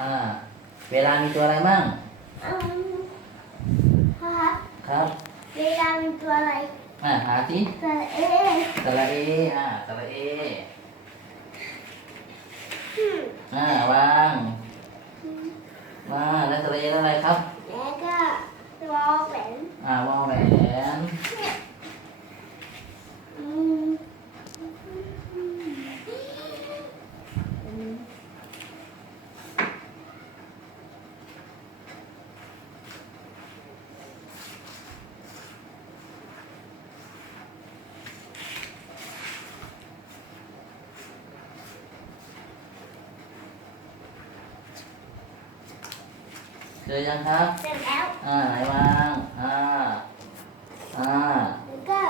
อ่า เวลามีตัวอะไรบ้างอืมครับครับ เวลามีตัวอะไร อ่าหาสิสระเอสระเออ่าสระเออืมอ่าวางมาแล้วสระเอแล้วอะไรครับ แล้วก็วอแหวนอ่าวางแหวน อืมอืม เจอยังครับ เสร็จแล้ว อ่าไหนวางอ่าอ่าแล้วก็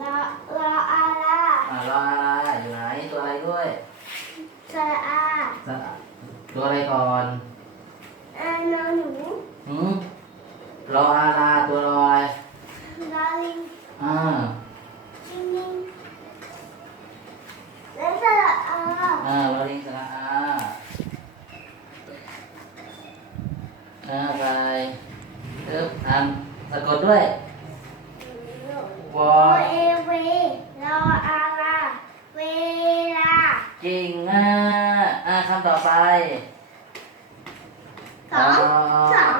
รอรออาลาอ่ารออะไรอยู่ไหนตัวอะไรด้วยสระอาสระตัวอะไรก่อนอานอนหนูหืมรออาราตัวรออะไรลอลิงอ่าจิงลิงแล้วสระอาอ่ารอลิงสระอาอ่า ไปเริ่มอ่านสะกดด้วยววออเอเวรออาลาเวลาเก่งอะอ่าคำต่อไปสองสอง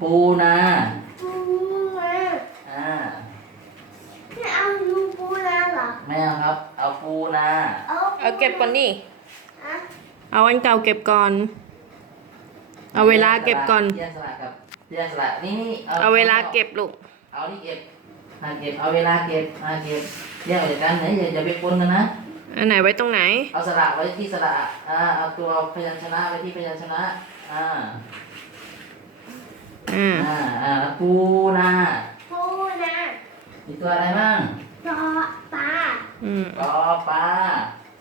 ปูนาปูนาอ่าไม่เอายูปูนาเหรอไม่เอาครับ เอาปูนาเอาเอาเก็บก่อนนี่อะเอาอันเก่าเก็บก่อน เอาเวลาเก็บก่อนเรียนสละกับเรียนสละนี่นี่เอาเวลาเก็บลูก เอานี่เก็บหาเก็บเอาเวลาเก็บหาเก็บแยกออกจากกันไหนอย่าอย่าไปปนกันนะ อันไหนไว้ตรงไหน เอาสระไว้ที่สระอ่าเอาตัวพยัญชนะไว้ที่พยัญชนะอ่าอ่า อ่าอ่าแล้วปูนาปูนามีตัวอะไรบ้างรอปลาอืม ปอปลา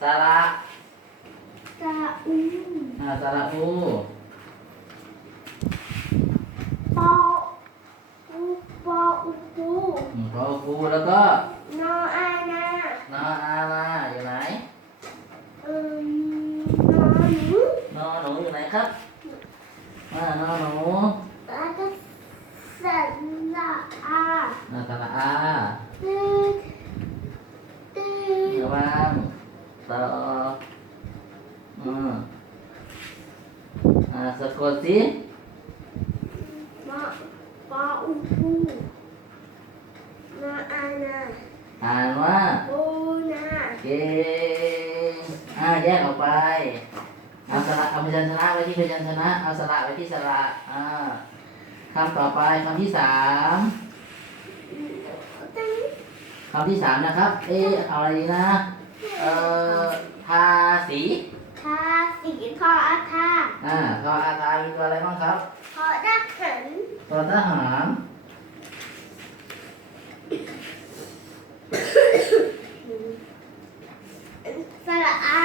สระสระอูอ่าสระอู ปออู ปออูปูอืมปอปูแล้วก็นออานานออาลาอยู่ไหนอืมนอหนูนอหนูอยู่ไหนครับอ่านอหนู แล้วก็สระอา อ่าสระอา ตึ๊ดตึ๊ด ระวังต่ออืมอ่าสะกดสิ ปอปออูปูนออานา อ่านว่าปูนาเก่งอ่าแยกออกไป เอาสระเอาพยัญชนะไว้ที่พยัญชนะ เอาสระไว้ที่สระอ่าคำต่อไปคำที่สามตึ๊ดคำที่สามนะครับ เอ๊ะเอาอะไรดีนะ เอ่อทาสีทาสีทออาทาอ่าทออาทามีตัวอะไรบ้างครับทอดักหันตัวทหาร สระอา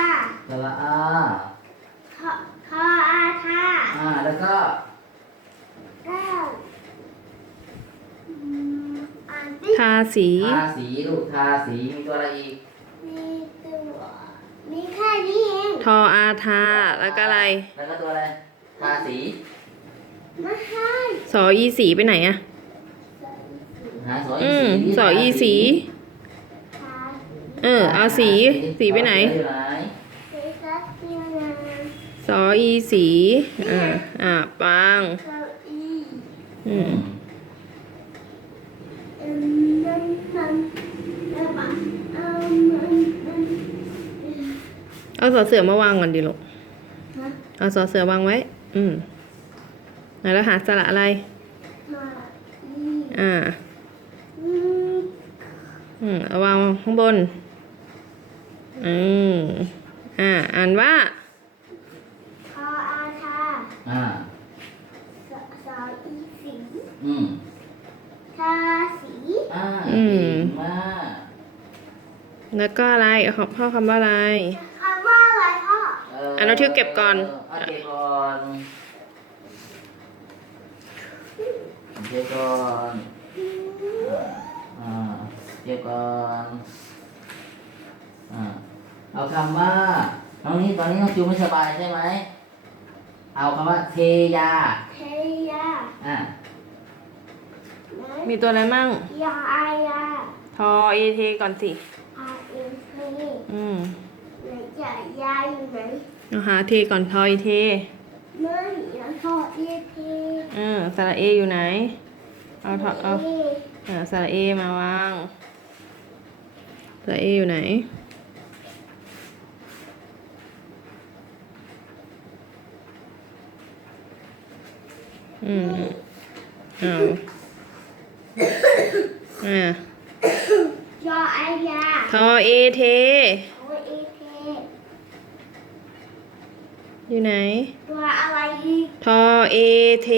สระอา ทอทออาทา อ่า แล้วก็ เก้าอืมอ่านดิ ทา สีทาสีลูกทาสีมีตัวอะไรอีกมีตัวมีแค่นี้เองทออาทาแล้วก็อะไรแล้วก็ตัวอะไรทาสีไม่ใช่สออีสีไปไหนอะหาสออือีมสีสออีสี ทาสีเออเอาสีสีไปไหนอยู่ไหนสีสัตว์เดียวนะสออีสีอ่าอ่าปังเก้าอี้อืม เอาสอเสือมาวางก่อนดิลูกฮะเอาสอเสือวางไว้ อืมอะแล้วหาสระอะไรมาอีอ่าอืมอืมเอาวางข้างบน อืมอ่า อ่านว่าทออาทาอ่าสสาวอีสีอืมทาสีอ่าอืมเก่งมาก แล้วก็อะไรเอาของพ่อคำว่าอะไรคำว่าอะไรพ่ ออะเราเที่ยวเก็บก่อนเอาเก็บก่อนเก็บก่อนอ่าเก็บก่อนอ่าเอาคำว่าน้องนี้ตอนนี้น้องจูไม่สบายใช่ไหม เอาคำว่าเทยา เทยาอ่าไหนมีตัวอะไรมั่ง ยาอายาทอเอเทก่อนสิ อาเอ็นเทอืมไหนจะยาอยู่ไหน เอาหาเทก่อนทอเอเท ไม่แล้วทอเอเทเออสระเออยู่ไหน เอาทอเอาเออ่าสระเอมาวางสระเออยู่ไหนอืมเอาอ่ายาอายาทอเอเททอเอเท อยู่ไหน ตัวอะไรอีกทอเอเท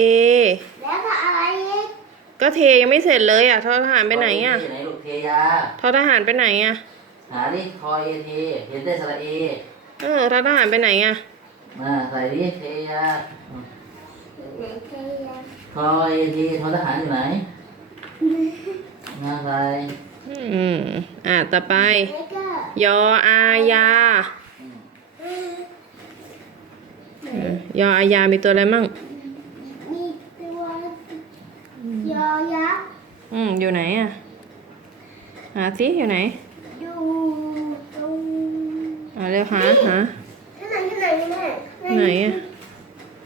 แล้วก็อะไรอีกก็เทยังไม่เสร็จเลยอะทอทหารไปไหนอะอยู่ไหนลูกเทยาทอทหารไปไหนอะหาดิทอยเทเห็นได้สระเอเออทอทหารไปไหนอะมาใส่ดิเทยาไหนเทยาทอยเททอทหารอยู่ไหนมาใส่อืมอะต่อไปแล้วก็ยออายาอืมอืม ยออายามีตัวอะไรมั่ง มีตัวยอยักษ์อืม อยู่ไหนอะ หาสิอยู่ไหน อยู่ตรงอ่าเร็วหาหาข้างในข้างในแม่ไหนอะ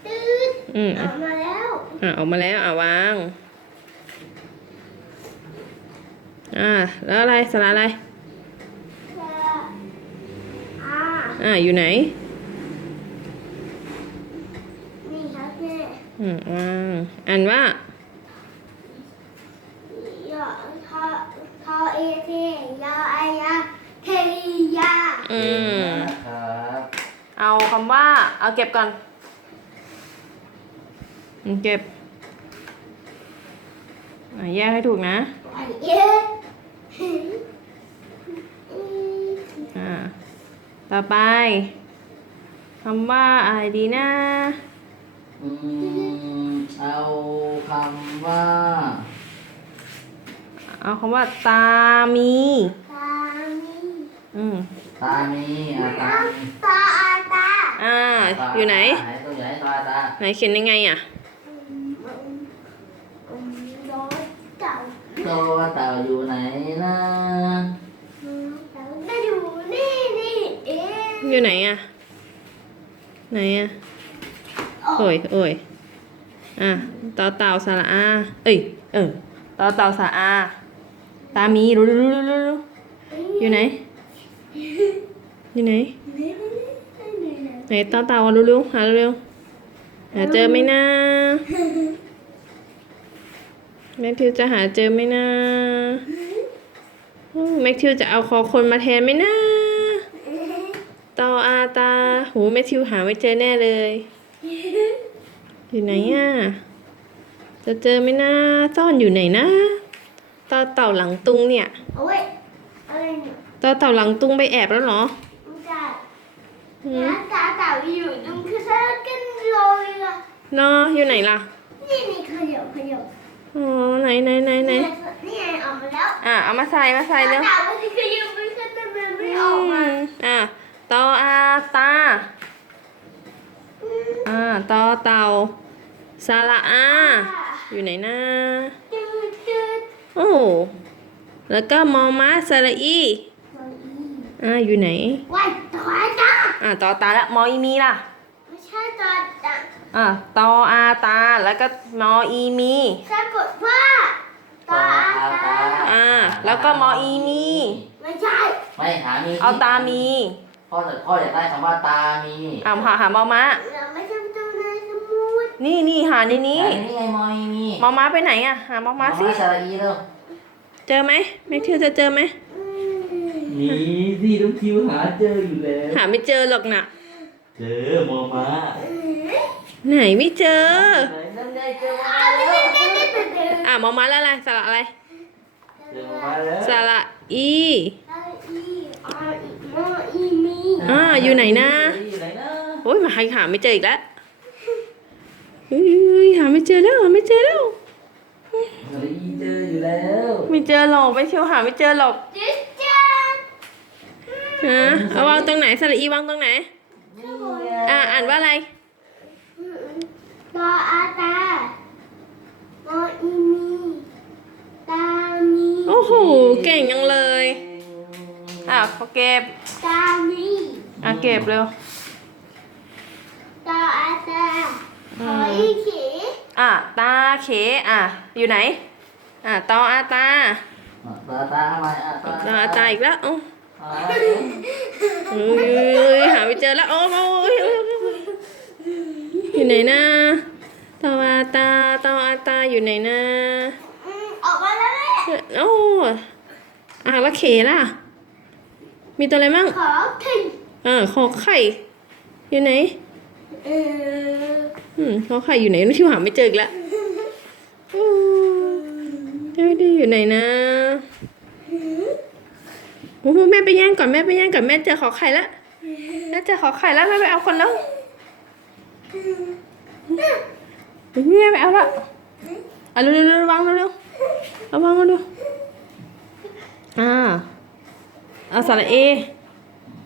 ตืดอืมออกมาแล้วอะออกมาแล้วอะวาง อ่า แล้วอะไรสระอะไรจะอ่าอ่าอยู่ไหนนี่ครับแม่ อืมวางอ่านว่ายอทอทอเอเทยออายาเทยาอืมครับเอาคำว่า เอาเก็บก่อนอืมเก็บอะแยกให้ถูกนะไอเอ๊ะอ่าต่อไปคำว่าอะไรดีนะอืม เอาคำว่า เอาคำว่าตามี ตามีอืมตามีอะตามีตาอาตาอ่าตาอยู่ไหนไหนตรงไหนตาตาไหนเขียนยังไงอะอืมอืมร้อยเก่าตัวเต่าอยู่ไหนนะอืมเต่าได้อยู่นี่นี่เอ๊ะอยู่ไหนอะ ไหนอะโอ้ยโอ้ย อะต่อเต่าสระอา เอ้ย เออต่อเต่าสระอา ตามีรู้รู้รู้รู้รู้อยู่ไหน อยู่ไหน ไหนต่อเต่าเร็วๆหาเร็วหาเจอไหมนะแม็กทิวจะหาเจอไหมนะอืมแม็กทิวจะเอาคอคนมาแทนไหมนะต่ออาตาโหแม็กทิวหาไม่เจอแน่เลย อยู่ไหนอะ จะเจอไหมนะ ซ่อนอยู่ไหนนะต่อเต่าหลังตุงเนี่ยเอาไว้อะไรเนี่ยต่อเต่าหลังตุงไปแอบแล้วเหรอมันจะหืมแล้วตาเต่าอยู่ตรงคือซ่ากันเลยล่ะเนาะอยู่ไหนล่ะ นี่นี่ขยับขยับอ๋อไหนไหนไหนไหนนี่ไงออกมาแล้ว อะเอามาใส่มาใส่เร็วตามันจะขยับมันก็จะมันไม่ออกมาอะตออาตาอ่าตอเต่า สระอา อยู่ไหนนะจืดจืดโอ้แล้วก็มอม้าสระอีอ่าอยู่ไหนว้ายตัวตาอ่าตอตาละมออีมีล่ะไม่ใช่ตัวตาอ่าตออาตาแล้วก็มออีมีสะกดว่าตาตาอ่าแล้วก็มออีมี ไม่ใช่ไม่หามีเอาตามีพ่อจะพ่ออยากได้คำว่าตามีอ่าหาหามอม้า นี่นี่หาในนี้ไหนนี่ไงมอยมีมอม้าไปไหนอะ หามอม้าสิสระอีแล้วเจอไหมแม็กทิวจะเจอไหมอืมมีที่ลูกทิวหาเจออยู่แล้ว หาไม่เจอหรอกนะเจอมอม้าไหนไม่เจอไหนนั่นไงเจอมอเอาม้าเด็แล้วดเด็ดเด็ดเด็ดอะมอม้าแล้วอะไรสระอะไรเจอมอม้าแล้วสระอีอีอาอีมออีมีอ่าอยู่ไหนนะอยู่ไหนนะโอ้ยมาหาหาไม่เจออีกแล้วเฮ้ยหาไม่ เจอแล้วหาไม่เจอแล้วสระอีเจออยู่แล้วไม่เจอหรอกไม่เชียวหาไม่เจอหรอกจิ๊ดจ้าฮะเอาวางตรงไหนสระอีวางตรงไหนนี่ไงอ่าอ่านว่าอะไรอืมตออาตาโมอีมีตามีโอ้โหเก่งยังเลยอะเขาเก็บตามีอะเก็บเร็วตออาตาขออีขี อะตาเขอะอยู่ไหน อะตออาตาอะตาตาทำไมอะตาตออาตาอีกแล้วเอ้าอะเอ้ยหาไม่เจอแล้วโอ้โอ้ยอยู่ไหนนะตออาตาตออาตาอยู่ไหนนะอืมออกมาแล้วแม่โอ้อะแล้วเขล่ะ มีตัวอะไรมั่งขอขึ้นอ่าขอไข่อยู่ไหน เอออืมขอไข่อยู่ไหนที่หาไม่เจออีกแล้วอืมไม่ได้อยู่ไหนนะโอ้โหแม่ไปแย่งก่อนแม่ไปแย่งก่อนแม่เจอขอไข่แล้วแม่เจอขอไข่แล้วแม่ไปเอาคนแล้วแม่ไปเอาละอะเร็วๆๆวางเร็วๆเอาวางเร็วๆอ่าเอาสระเอ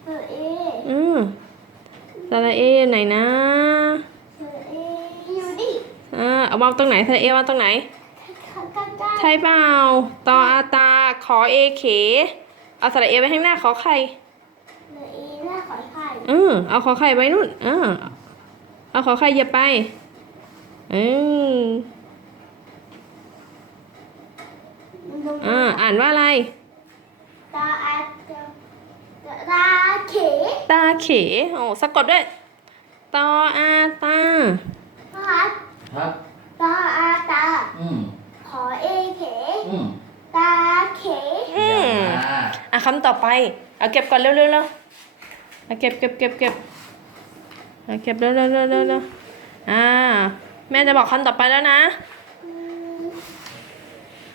เออเอ อืม สระเออยู่ไหนนะเออเออยู่นี่อ่าเอาวางตรงไหนสระเอวางตรงไหนข้างใกล้ใช่เปล่าตออาตาขอเอเขเอาสระเอไว้ข้างหน้าขอไข่ๆเออเอหน้าขอไข่เออเอาขอไข่ไว้นู่นเออเอาขอไข่เหยียบไปเอออ่าอ่านว่าอะไรตาอาตา ตาเข ตาเขโอ้สะกดด้วยตออาตาครับครับตาอาตา อืมขอเอเข อืมตาเข อืมอ่าอะคำต่อไป เอาเก็บก่อนเร็วๆเร็วเอาเก็บเก็บเก็บเก็บเอาเก็บเร็วเร็วเร็วเร็วเร็วอ่า แม่จะบอกคำต่อไปแล้วนะอืม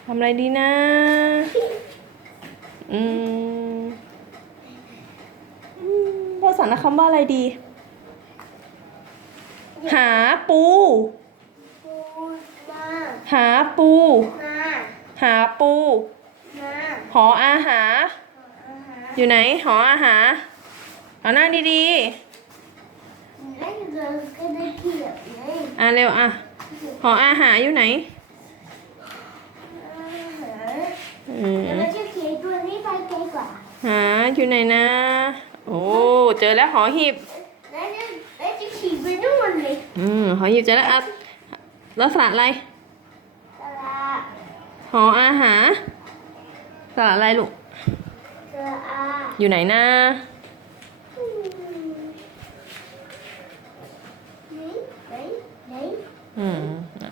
ทำอะไรดีนะ อืมอื มภาษาคำว่าอะไรดี หาปู ปูมาหาปู มาหาปู มาหออาหาอาหารอยู่ไหน หออาหาเอานั่งดีเล่นเกินก็ได้เขียบเลยๆอะเร็วอะ หออาหาอยู่ไหน อาหารอืมเดี๋ยวเราจะเขียนตัวนี้ไปไกลกว่า หาอยู่ไหนนะ โอ้เจอแล้วหอหีบแล้วจะแล้วจะขี่ไปนู่นเลยอืมหอหีบเจอแล้วอะแล้วสระอะไรตลาดหออาหารสระอะไรลูกตลาอยู่ไหนนะอืมไหนไหนไหนอืมไหน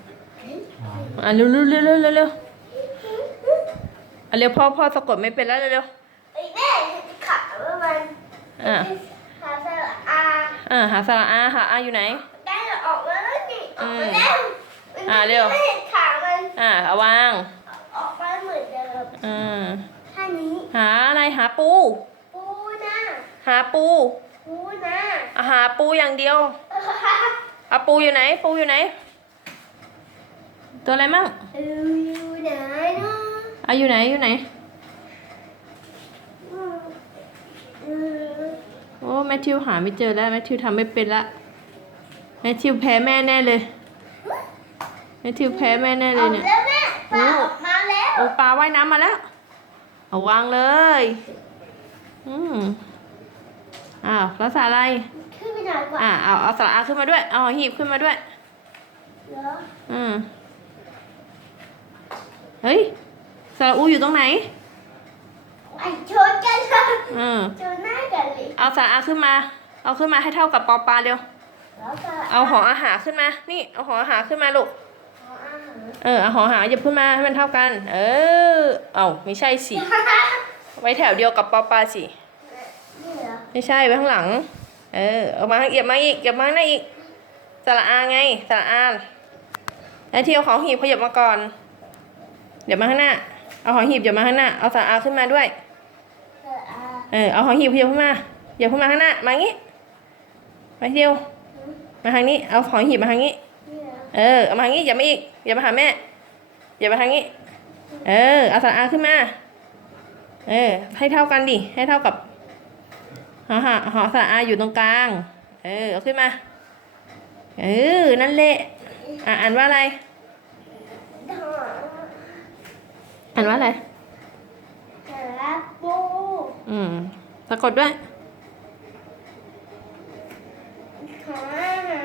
อะเร็วเร็วเร็วเร็วเร็วเร็วอะเร็วพ่อพ่อสะกดไม่เป็นแล้วเร็วเร็ว ไอ้แม่จะขับว่ามัน อะหาตลาดอาอะหาสระอาหาอาอยู่ไหน ได้ออกมาแล้วนี่ออกมาแล้วอ่าเร็วไม่เห็นขามันอะเอาวางออกมาเหมือนเดิมอ่าท่านี้หาอะไรหาปู ปูนะหาปู ปูนะอะหาปูอย่างเดียวเอาปูอยู่ไหน ปูอยู่ไหน ตัวอะไรมั่งเอออยู่ไหนเนาะอะอยู่ไหนอยู่ไหน เออ โอ้แมทธิวหาไม่เจอแล้วแมทธิวทำไม่เป็นละแมทธิวแพ้แม่แน่เลยแมทธิวแพ้แม่แน่อเลอยกเนี่ยแล้วแม่ปลาออกมาแล้วโอ้ปลาว่ายน้ำมาแล้วเอาวางเลย อืมอ้าวแล้วสาอะไรขึ้นไปหน่อยกว่าอ่าเอาเอาสระอาขึ้นมาด้วย เอาหอหีบขึ้นมาด้วยเหรออืมเฮ้ยสระอูอยู่ตรงไหน ไอ้ชนกันเลยอืมชนหน้ากันเลยเอาสระอาขึ้นมา เอาขึ้นมาให้เท่ากับปอปลาเร็ว แล้วก็เอาหออาหารขึ้นมา นี่ เอาหออาหารขึ้นมาลูก เอาอาหารเออเอาหอหาหยิบขึ้นมาให้มันเท่ากัน เออ เอาไม่ใช่สิ ไว้แถวเดียวกับปอปลาสิ นี่เหรอไม่ใช่ไว้ข้างหลัง เออ เอามาเหยียบมาอีกเหยียบมาข้างหน้าอีกสระอาไงสระอาแล้วที่เอาของหีบขยับมาก่อนเหยียบมาข้างหน้า เอาของหีบเหยียบมาข้างหน้า เอาสระอาขึ้นมาด้วย เอออาเออเอาของหีบขยับขึ้นมาเหยียบขึ้นมาข้างหน้า มางี้ มาเที่ยว มาทางนี้ เอาของหีบมาทางนี้นี่เหรอเออ เอามาทางนี้อย่ามาอีก อย่ามาหาแม่ อย่ามาทางนี้ เออ เอาสระอาขึ้นมา เออ ให้เท่ากันดิ ให้เท่ากับหอหาหอสระอาอยู่ตรงกลาง เออ เอาขึ้นมา เออ นั่นแหละเอะอ่านว่าอะไรถ ออ่านว่าอะไรสระปูอืมสะกดด้วยถอหา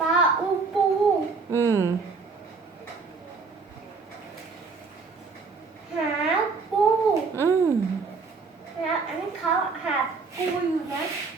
ปลาอูปูอืมหาปูอืมแล้วอันนี้เขาหาปูอยู่นะอ